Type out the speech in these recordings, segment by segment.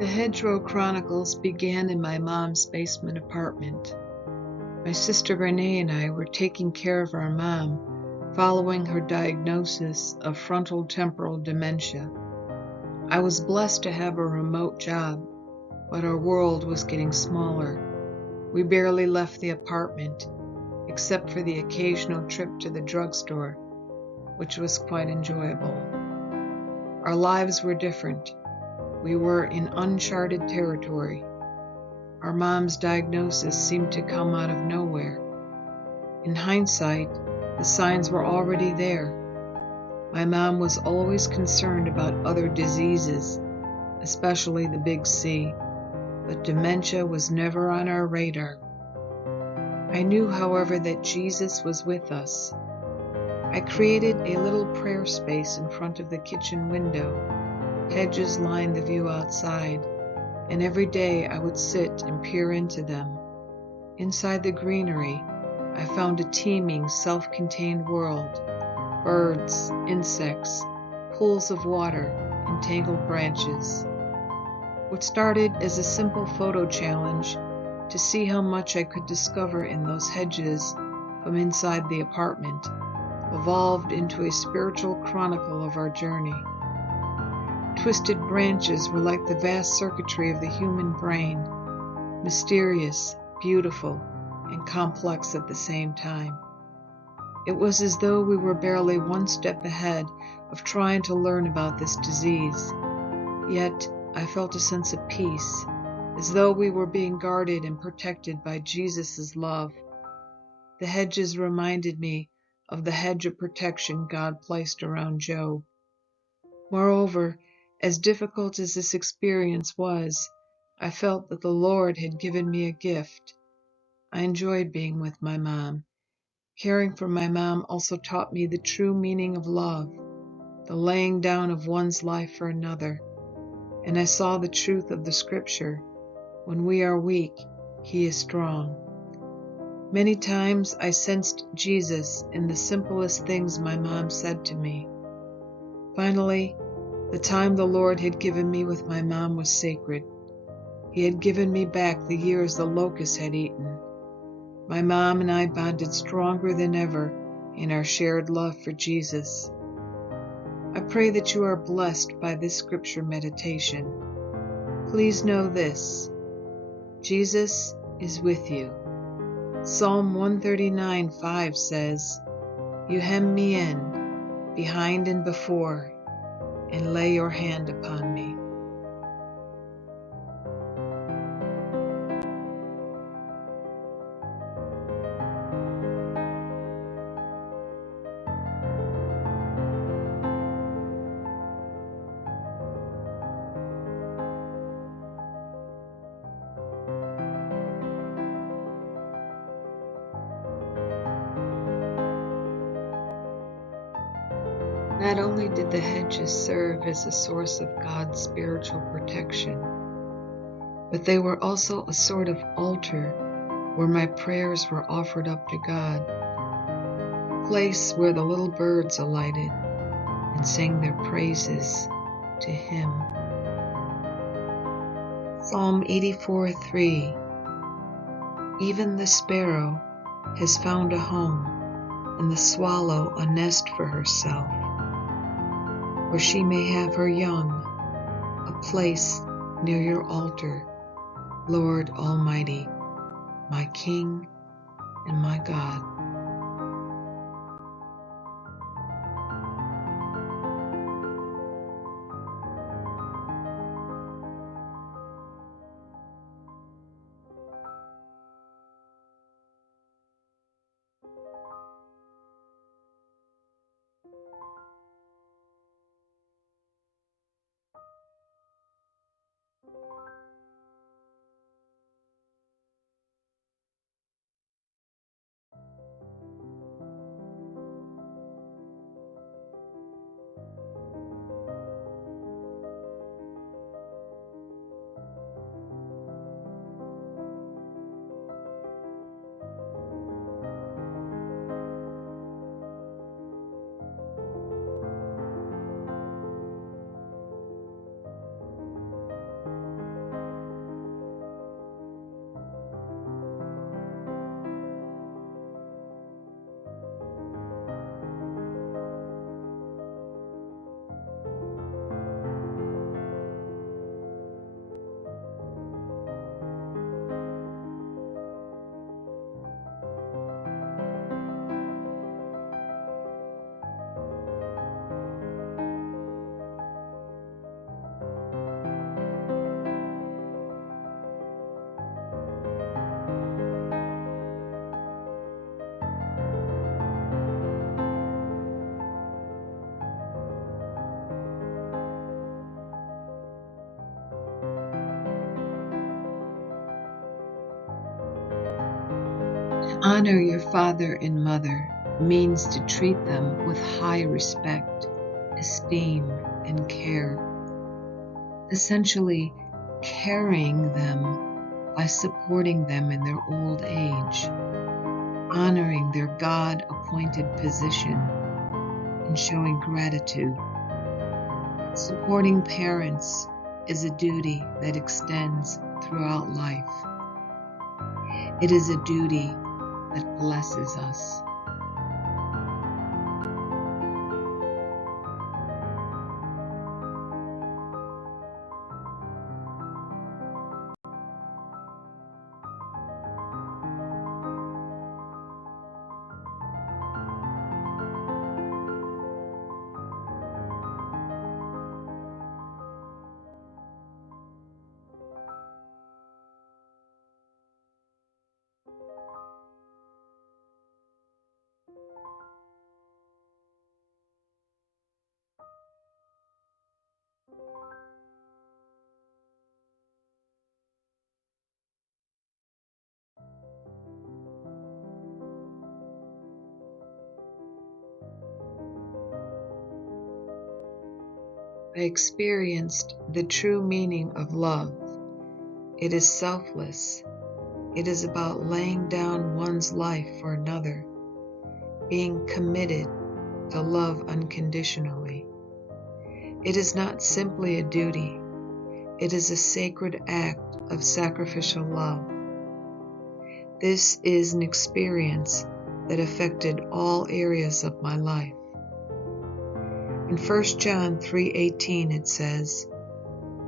The Hedgerow Chronicles began in my mom's basement apartment. My sister Renee and I were taking care of our mom following her diagnosis of frontal temporal dementia. I was blessed to have a remote job, but our world was getting smaller. We barely left the apartment, except for the occasional trip to the drugstore, which was quite enjoyable. Our lives were different. We were in uncharted territory. Our mom's diagnosis seemed to come out of nowhere. In hindsight, the signs were already there. My mom was always concerned about other diseases, especially the big C, but dementia was never on our radar. I knew, however, that Jesus was with us. I created a little prayer space in front of the kitchen window. Hedges lined the view outside, and every day I would sit and peer into them. Inside the greenery, I found a teeming, self-contained world. Birds, insects, pools of water, and tangled branches. What started as a simple photo challenge to see how much I could discover in those hedges from inside the apartment evolved into a spiritual chronicle of our journey. Twisted branches were like the vast circuitry of the human brain, mysterious, beautiful, and complex at the same time. It was as though we were barely one step ahead of trying to learn about this disease. Yet I felt a sense of peace, as though we were being guarded and protected by Jesus' love. The hedges reminded me of the hedge of protection God placed around Job. Moreover, as difficult as this experience was, I felt that the Lord had given me a gift. I enjoyed being with my mom. Caring for my mom also taught me the true meaning of love, the laying down of one's life for another. And I saw the truth of the scripture, when we are weak, he is strong. Many times I sensed Jesus in the simplest things my mom said to me. Finally, the time the Lord had given me with my mom was sacred. He had given me back the years the locusts had eaten. My mom and I bonded stronger than ever in our shared love for Jesus. I pray that you are blessed by this scripture meditation. Please know this: Jesus is with you. Psalm 139:5 says, "You hem me in, behind and before, and lay your hand upon me." Not only did the hedges serve as a source of God's spiritual protection, but they were also a sort of altar where my prayers were offered up to God, a place where the little birds alighted and sang their praises to Him. Psalm 84:3. Even the sparrow has found a home, and the swallow a nest for herself, where she may have her young, a place near your altar, Lord Almighty, my King and my God. Honor your father and mother means to treat them with high respect, esteem, and care, essentially carrying them by supporting them in their old age, honoring their God-appointed position, and showing gratitude. Supporting parents is a duty that extends throughout life. It is a duty that blesses us. I experienced the true meaning of love. It is selfless. It is about laying down one's life for another, being committed to love unconditionally. It is not simply a duty. It is a sacred act of sacrificial love. This is an experience that affected all areas of my life. In 1 John 3:18 it says,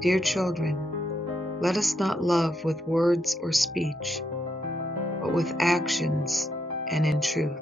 "Dear children, let us not love with words or speech, but with actions and in truth."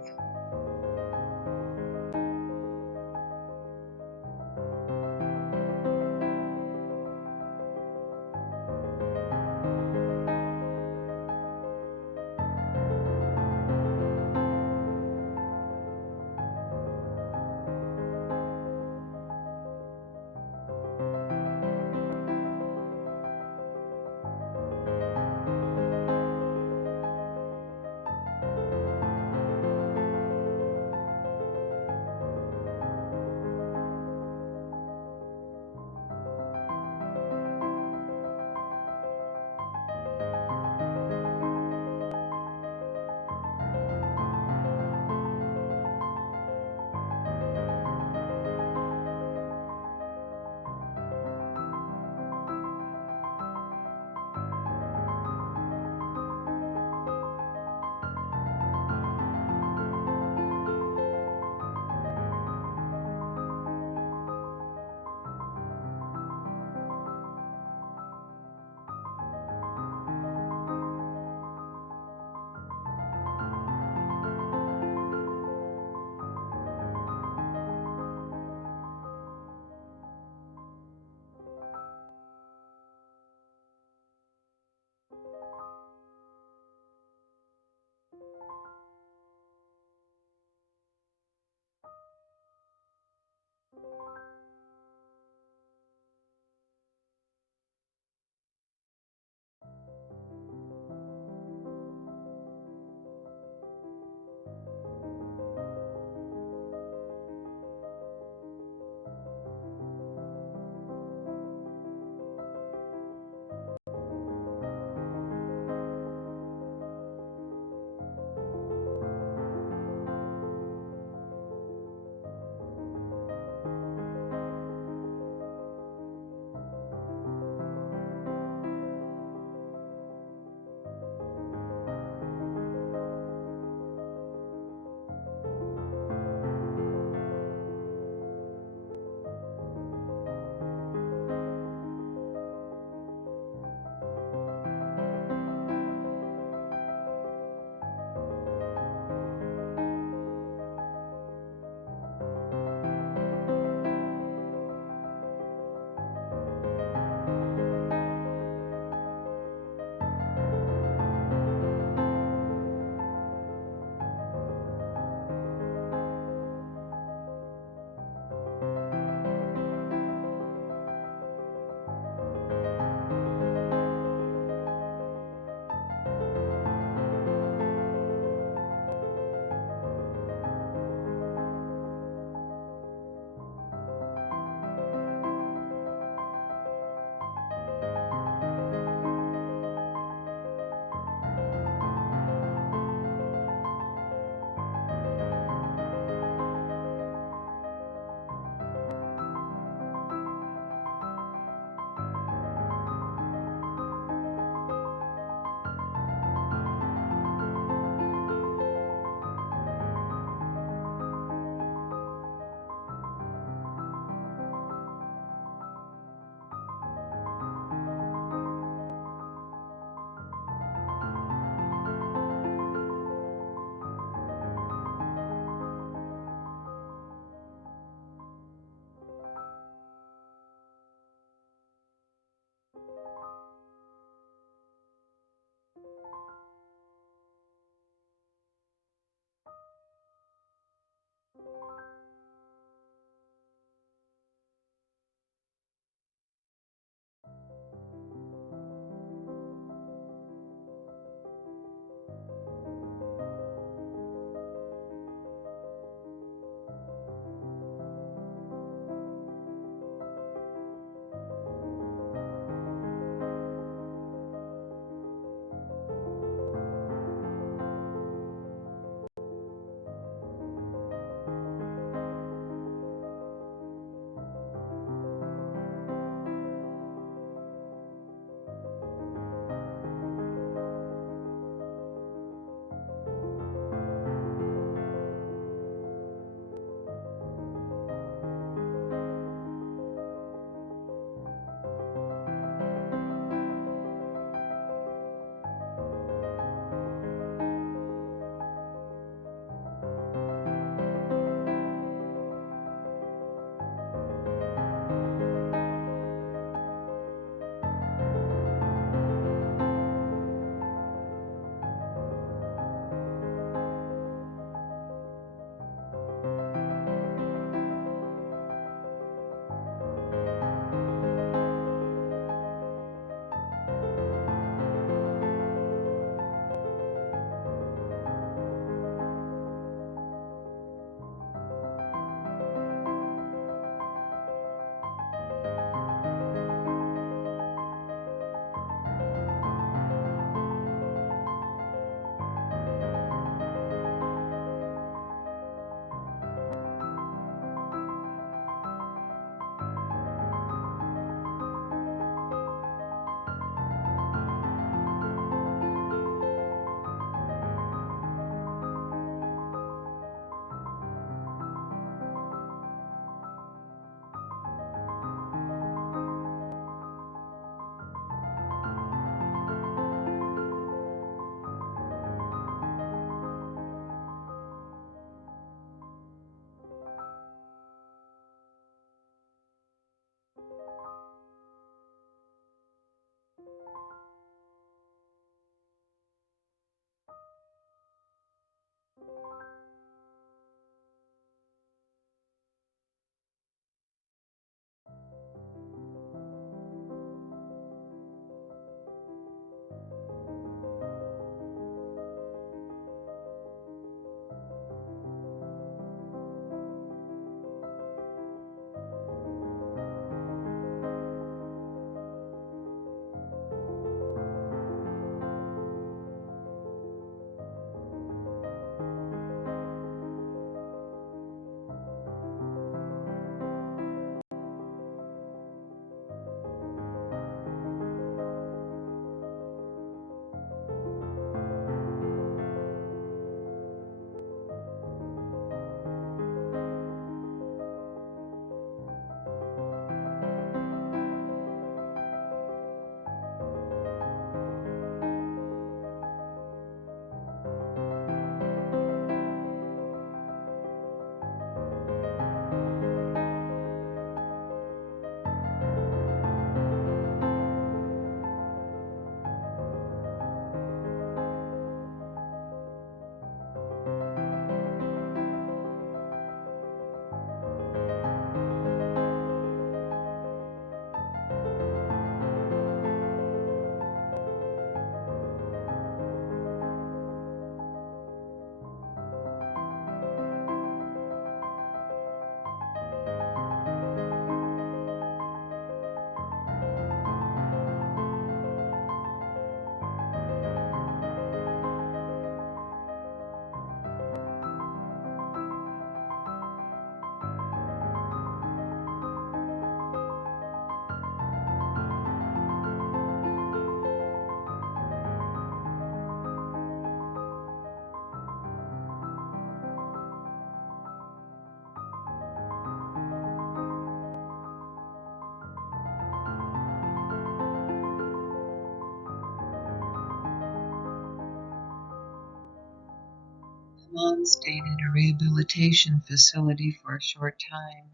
mom stayed at a rehabilitation facility for a short time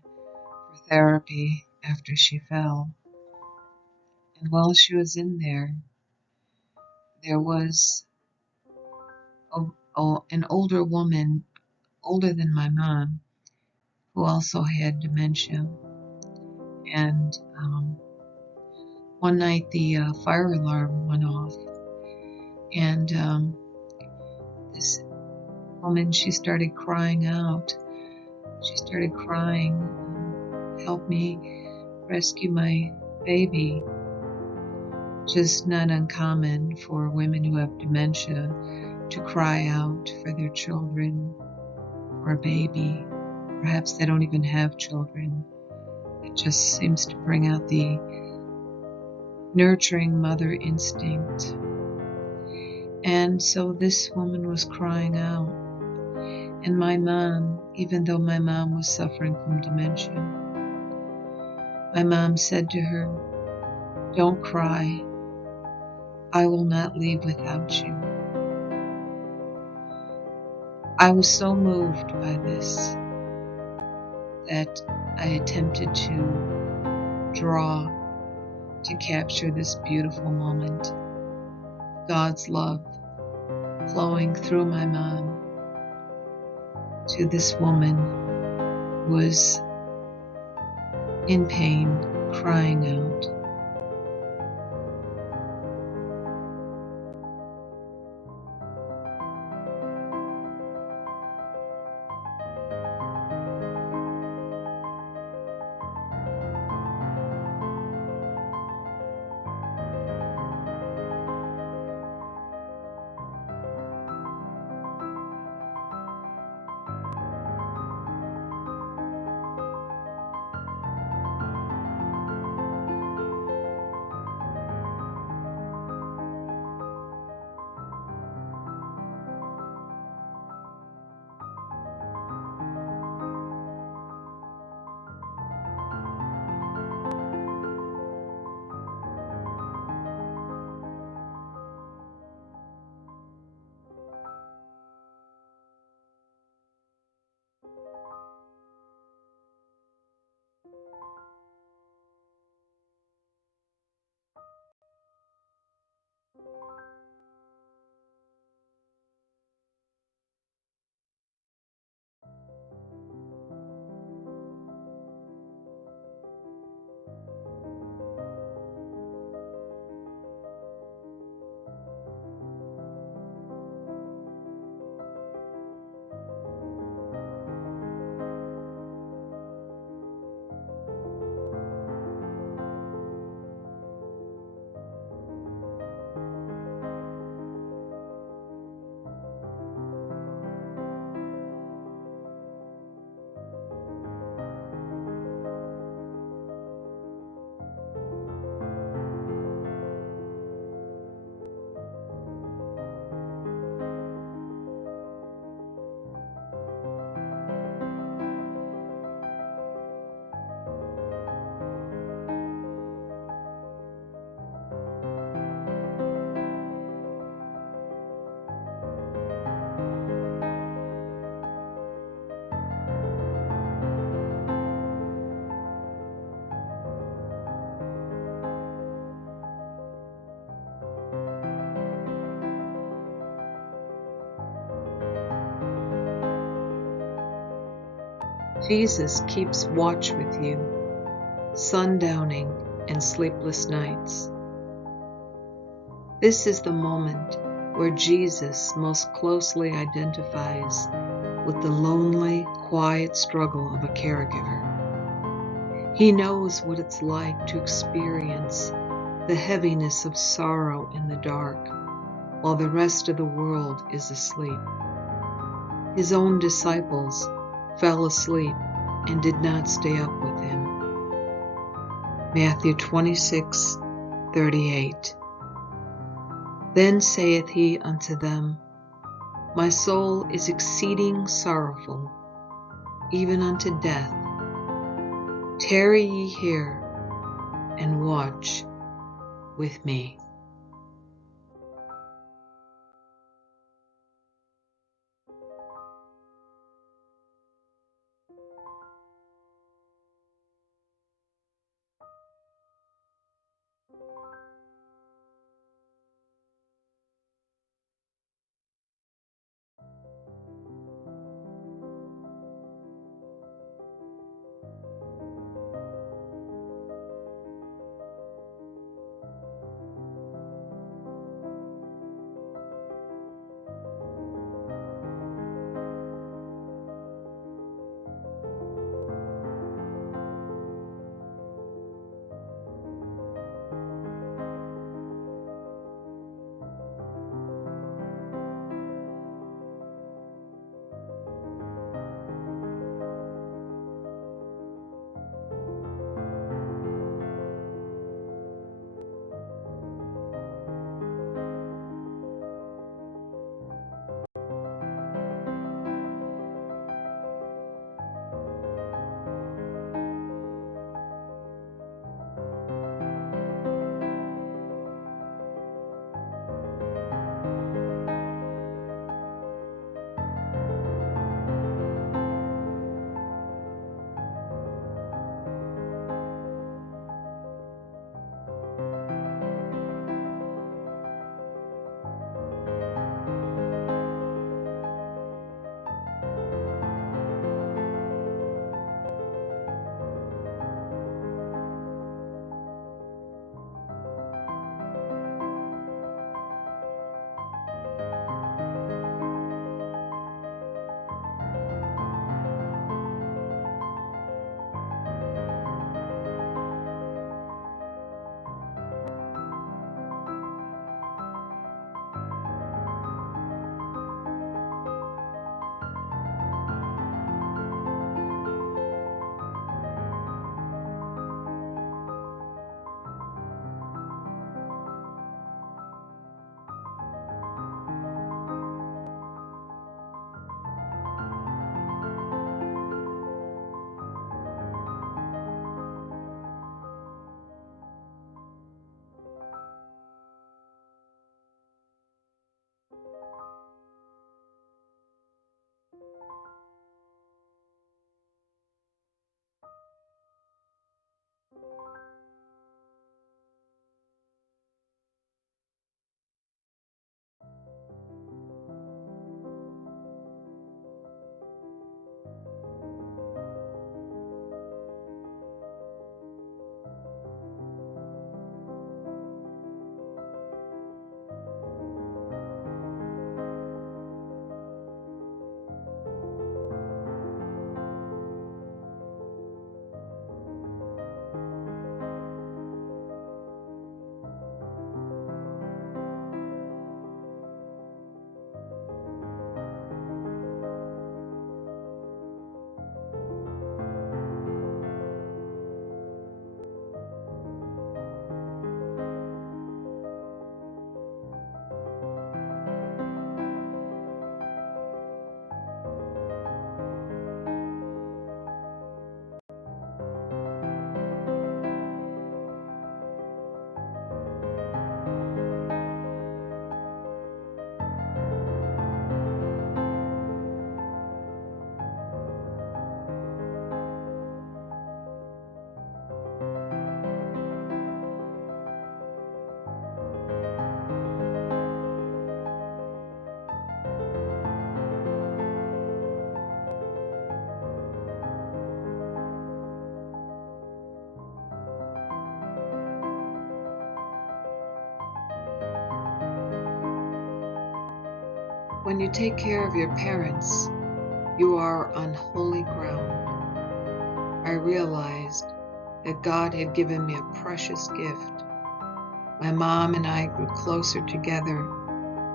for therapy after she fell. And while she was in there was an older woman, older than my mom, who also had dementia. And one night the fire alarm went off, and this woman, she started crying out. She started crying, "Help me rescue my baby," which is not uncommon for women who have dementia to cry out for their children or a baby. Perhaps they don't even have children. It just seems to bring out the nurturing mother instinct. And so this woman was crying out. And my mom, even though my mom was suffering from dementia, my mom said to her, "Don't cry. I will not leave without you." I was so moved by this that I attempted to draw to capture this beautiful moment. God's love flowing through my mom to this woman who was in pain, crying out. Jesus keeps watch with you, sundowning and sleepless nights. This is the moment where Jesus most closely identifies with the lonely, quiet struggle of a caregiver. He knows what it's like to experience the heaviness of sorrow in the dark while the rest of the world is asleep. His own disciples fell asleep and did not stay up with him. Matthew 26:38. Then saith he unto them, My soul is exceeding sorrowful, even unto death. Tarry ye here, and watch with me. When you take care of your parents, you are on holy ground. I realized that God had given me a precious gift. My mom and I grew closer together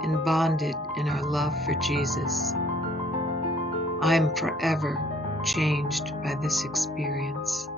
and bonded in our love for Jesus. I am forever changed by this experience.